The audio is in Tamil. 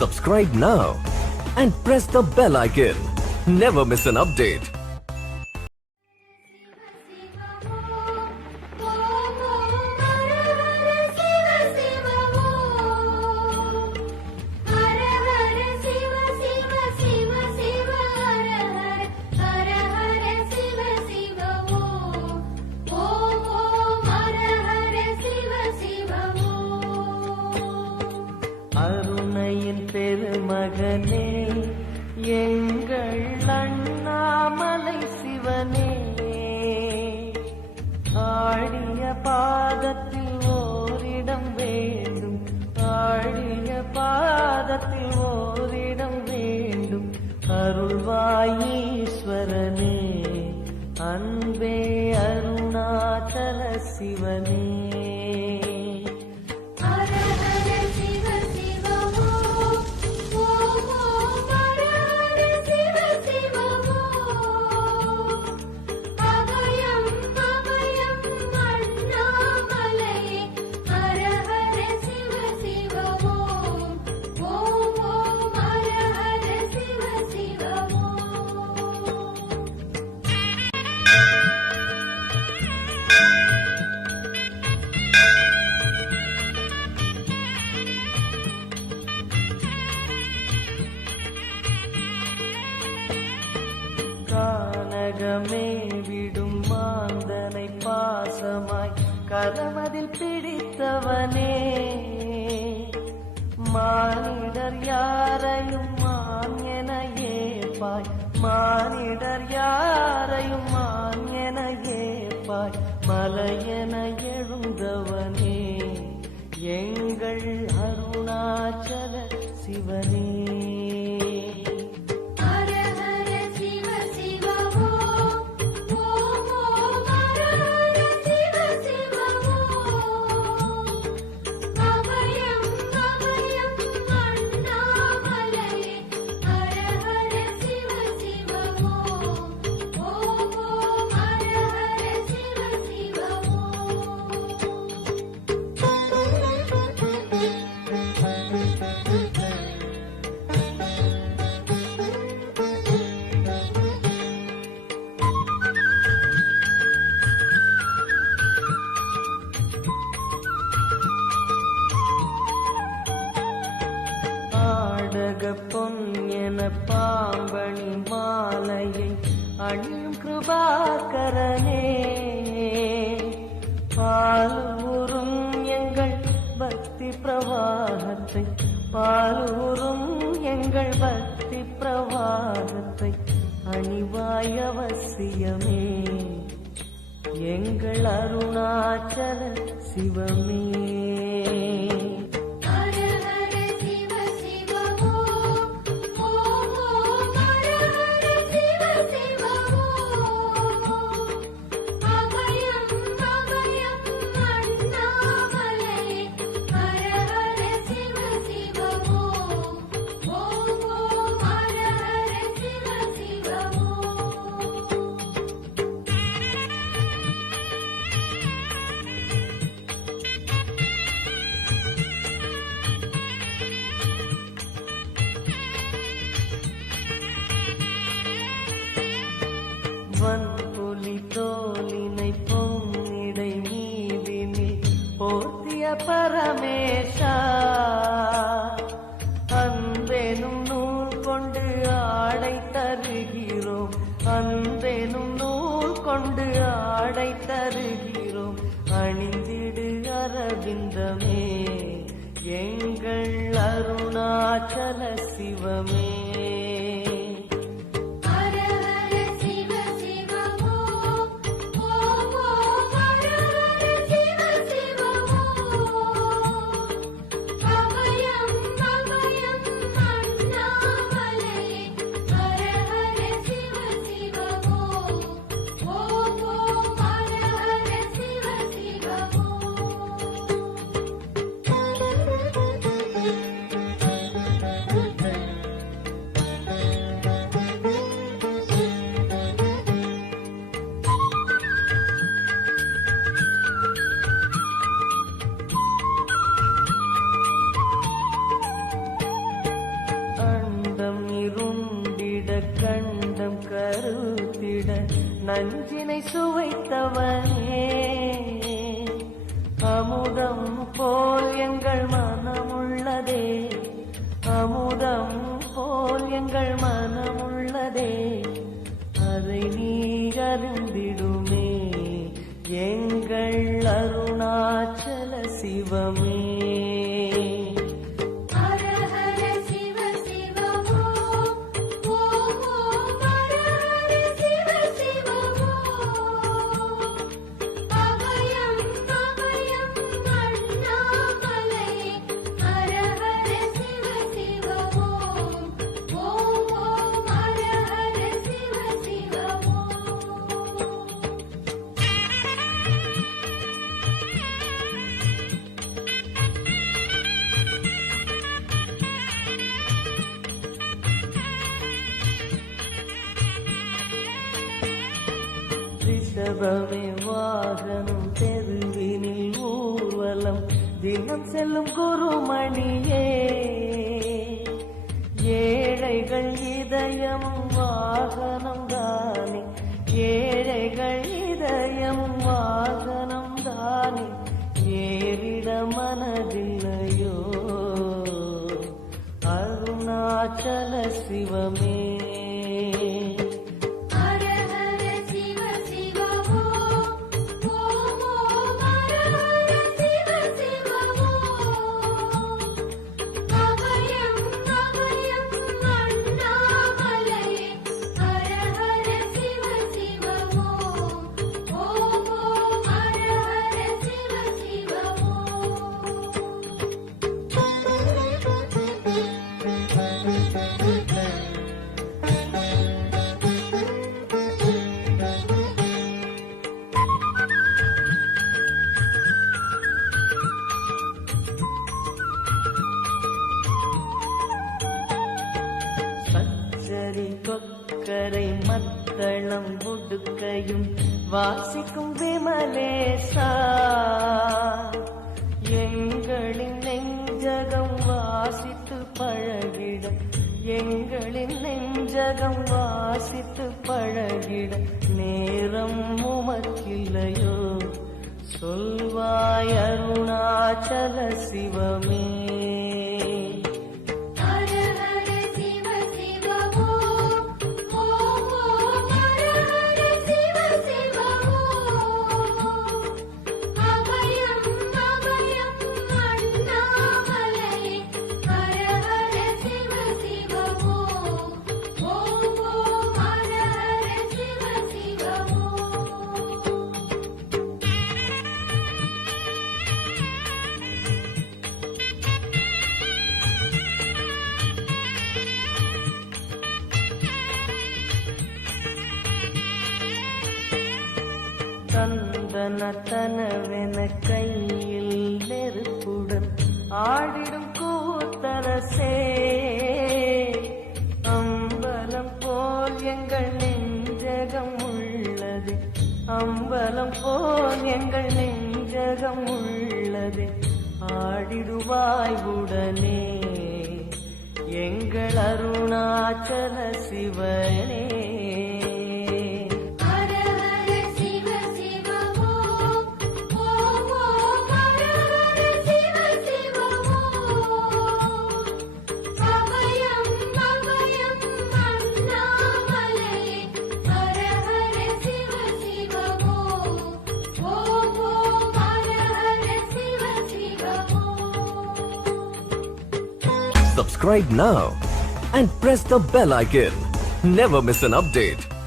Subscribe now and press the bell icon. Never miss an update. அருணையின் பெருமகனே எங்கள் அண்ணாமலை சிவனே, ஆடிய பாதத்தில் ஓரிடம் வேண்டும், ஆடிய பாதத்தில் ஓரிடம் வேண்டும். அருள்வாயீஸ்வரனே, அன்பே அருணாச்சல சிவனே. கானகமே விடும் மாந்தனை பாசமாய் கரமதில் பிடித்தவனே, மானிடர் யாரையும் மான் என ஏற்பாய், மானிடர் யாரையும் மான் என ஏற்பாய். மலையென எழுந்தவனே எங்கள் அருணாச்சல சிவனே. பொன் என பாம்பணி மாலையை அணியும் கிருபாகரனே, பாலூரும் எங்கள் பக்தி பிரவாகத்தை, பாலூரும் எங்கள் பக்தி பிரவாகத்தை அணிவாய் அவசியமே எங்கள் அருணாச்சல சிவமே. வன்புலி தோலினை பொன்னிடை மீதினில் போர்த்திய பரமேஷா, அன்பெனும் நூல் கொண்டு ஆடை தருகிறோம், அன்பெனும் நூல் கொண்டு ஆடை தருகிறோம். அணிந்திடு அரவிந்தமே எங்கள் அருணாச்சல சிவமே. நஞ்சினை சுவைத்தவனே அமுதம் போல் எங்கள் மனமுள்ளதே அமுதம் போல் எங்கள் மனமுள்ளதே அதை நீ அறிந்திடுமே எங்கள் அருணாச்சல சிவமே ரிஷபமே வாகனம் தெருவினில் ஊர்வலம் தினம் செல்லும் குருமணியே ஏழைகள் இதயமும் வாகனம் தானே ஏழைகள் இதயமும் வாகனம் தானே ஏறிட மனதில்லையோ அருணாச்சல சிவமே கொக்கரை மத்தளம் உடுக்கையும் வாசிக்கும் விமலேசா எங்களின் நெஞ்சகம் வாசித்து பழகிடும் எங்களின் நெஞ்சகம் வாசித்து பழகிட நேரம் உமக்கில்லையோ சொல்வாய் அருணாச்சல சிவமே தந்தனத்தனவென கையில் நெருப்புடன் ஆடிடும் கூத்தரசே அம்பலம் போல் எங்கள் நெஞ்சகம் உள்ளது அம்பலம் போல் எங்கள் நெஞ்சகம் உள்ளது ஆடிடுவாய் உடனே எங்கள் அருணாச்சல சிவனே Subscribe now and press the bell icon. Never miss an update.